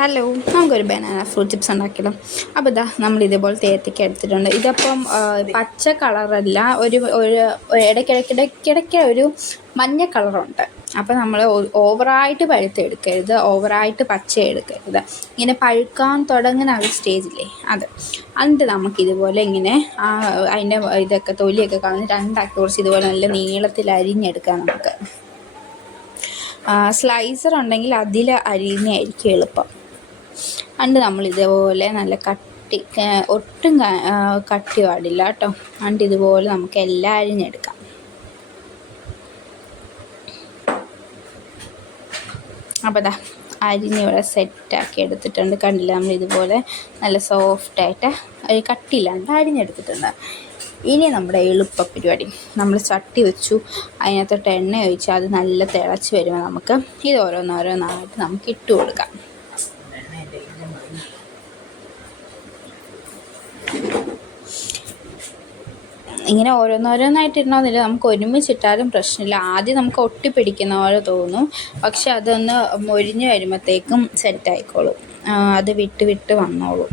Hello നമുക്കൊരു banana fruit chips ഉണ്ടാക്കിയല്ലോ. അപ്പോൾ ഇതാ നമ്മൾ ഇതേപോലത്തെ ഏത്തക്ക എടുത്തിട്ടുണ്ട്. ഇതപ്പം പച്ച കളറല്ല ഒരു ഒരു ഇടയ്ക്കിടയ്ക്കിടയ്ക്കിടയ്ക്ക് ഒരു മഞ്ഞ കളറുണ്ട്. അപ്പോൾ നമ്മൾ ഓവറായിട്ട് പഴുത്തെടുക്കരുത് ഓവറായിട്ട് പച്ച എടുക്കരുത്. ഇങ്ങനെ പഴുക്കാൻ തുടങ്ങുന്ന ഒരു സ്റ്റേജില്ലേ അത്. എന്നിട്ട് നമുക്ക് ഇതുപോലെ ഇങ്ങനെ അതിന്റെ ഇതൊക്കെ തൊലിയൊക്കെ കളഞ്ഞ് രണ്ടാക്കി കുറച്ച് ഇതുപോലെ നല്ല നീളത്തിൽ അരിഞ്ഞെടുക്കാം നമുക്ക്. സ്ലൈസർ ഉണ്ടെങ്കിൽ അതിൽ അരിഞ്ഞായിരിക്കും എളുപ്പം. അണ്ട് നമ്മൾ ഇതേപോലെ നല്ല കട്ടി ഒട്ടും കട്ടി പാടില്ല കേട്ടോ. അണ്ട് ഇതുപോലെ നമുക്ക് എല്ലാം അരിഞ്ഞെടുക്കാം. അപ്പോൾ ദാ അരിഞ്ഞ് ഇവിടെ സെറ്റാക്കി എടുത്തിട്ടുണ്ട്. കണ്ടില്ല നമ്മൾ ഇതുപോലെ നല്ല സോഫ്റ്റായിട്ട് ഒരു കട്ടിയില്ലാണ്ട് അരിഞ്ഞെടുത്തിട്ടുണ്ട്. ഇനി നമ്മുടെ എളുപ്പ പരിപാടി നമ്മൾ ചട്ടി വെച്ചു അതിനകത്തോട്ട് എണ്ണ ഒഴിച്ച് അത് നല്ല തിളച്ച് വരുമ്പോൾ നമുക്ക് ഇത് ഓരോന്നോരോന്നായിട്ട് നമുക്ക് ഇട്ട് കൊടുക്കാം. ഇങ്ങനെ ഓരോന്നോരോന്നായിട്ട് ഇടണമെന്നില്ല നമുക്ക് ഒരുമിച്ചിട്ടാലും പ്രശ്നമില്ല. ആദ്യം നമുക്ക് ഒട്ടിപ്പിടിക്കുന്ന പോലെ തോന്നും. പക്ഷെ അതൊന്ന് മൊരിഞ്ഞ് വരുമ്പോഴത്തേക്കും സെറ്റ് ആയിക്കോളും. അത് വിട്ട് വിട്ട് വന്നോളും.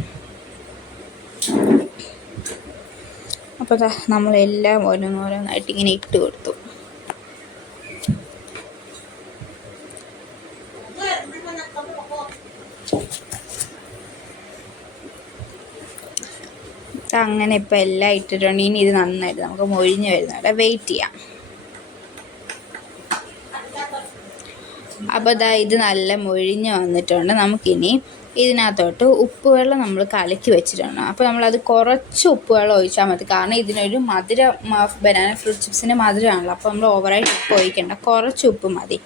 അപ്പോൾ നമ്മളെല്ലാം ഓരോന്നോരോന്നായിട്ട് ഇങ്ങനെ ഇട്ട് കൊടുത്തു. ദാ അങ്ങനെ ഇപ്പം എല്ലാം ഇട്ടിട്ടുണ്ട്. ഇനി ഇത് നന്നായിട്ട് നമുക്ക് മൊഴിഞ്ഞ് വരുന്നവിടെ വെയിറ്റ് ചെയ്യാം. അപ്പോൾ ഇതാ ഇത് നല്ല മൊഴിഞ്ഞ് വന്നിട്ടുണ്ട്. നമുക്കിനി ഇതിനകത്തോട്ട് ഉപ്പ് വെള്ളം നമ്മൾ കലക്കി വെച്ചിട്ടുണ്ട്. അപ്പോൾ നമ്മളത് കുറച്ച് ഉപ്പ് വെള്ളം ഒഴിച്ചാൽ മതി. കാരണം ഇതിനൊരു മധുര ബനാന ഫ്രൂട്ട് ചിപ്സിന് മധുരമാണല്ലോ. അപ്പോൾ നമ്മൾ ഓവറായിട്ട് ഉപ്പ് ഒഴിക്കേണ്ട. കുറച്ച് ഉപ്പ് മതി.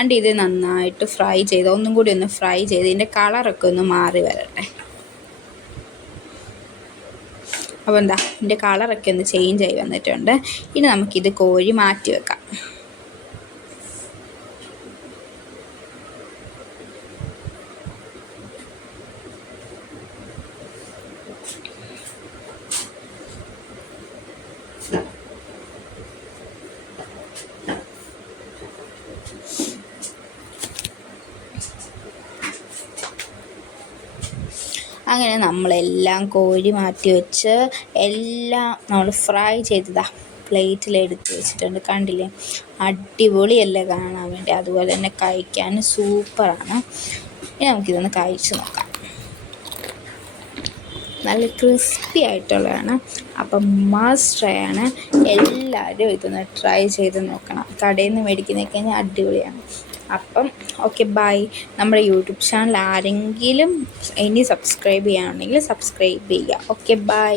അണ്ട് ഇത് നന്നായിട്ട് ഫ്രൈ ചെയ്ത്? ഒന്നും കൂടി ഒന്ന് ഫ്രൈ ചെയ്ത്? ഇതിന്റെ കളറൊക്കെ ഒന്ന് മാറി വരട്ടെ. അപ്പോൾ എന്താ ഇതിന്റെ കളറൊക്കെ ഒന്ന് ചേഞ്ച് ആയി വന്നിട്ടുണ്ട്. ഇനി നമുക്കിത് കോഴി മാറ്റി വെക്കാം. അങ്ങനെ നമ്മളെല്ലാം കോരി മാറ്റി വെച്ച് എല്ലാം നമ്മൾ ഫ്രൈ ചെയ്തതാ. പ്ലേറ്റിൽ എടുത്തു വെച്ചിട്ടുണ്ട്. കണ്ടില്ലേ? അടിപൊളിയല്ലേ കാണാൻ വേണ്ടി. അതുപോലെ തന്നെ കഴിക്കാൻ സൂപ്പറാണ്. ഇനി നമുക്കിതൊന്ന് കഴിച്ച് നോക്കാം. നല്ല ക്രിസ്പി ആയിട്ടുള്ളതാണ്. അപ്പം മസ്റ്റ് ട്രൈ ആണ്. എല്ലാവരും ഇതൊന്ന് ട്രൈ ചെയ്ത് നോക്കണം. കടയിൽ നിന്ന് മേടിക്കുന്നതൊക്കെ അടിപൊളിയാണ്. അപ്പം ഓക്കെ ബൈ നമ്മുടെ യൂട്യൂബ് ചാനൽ ആരെങ്കിലും ഇനി സബ്സ്ക്രൈബ് ചെയ്യാനുണ്ടെങ്കിൽ സബ്സ്ക്രൈബ് ചെയ്യുക. Okay bye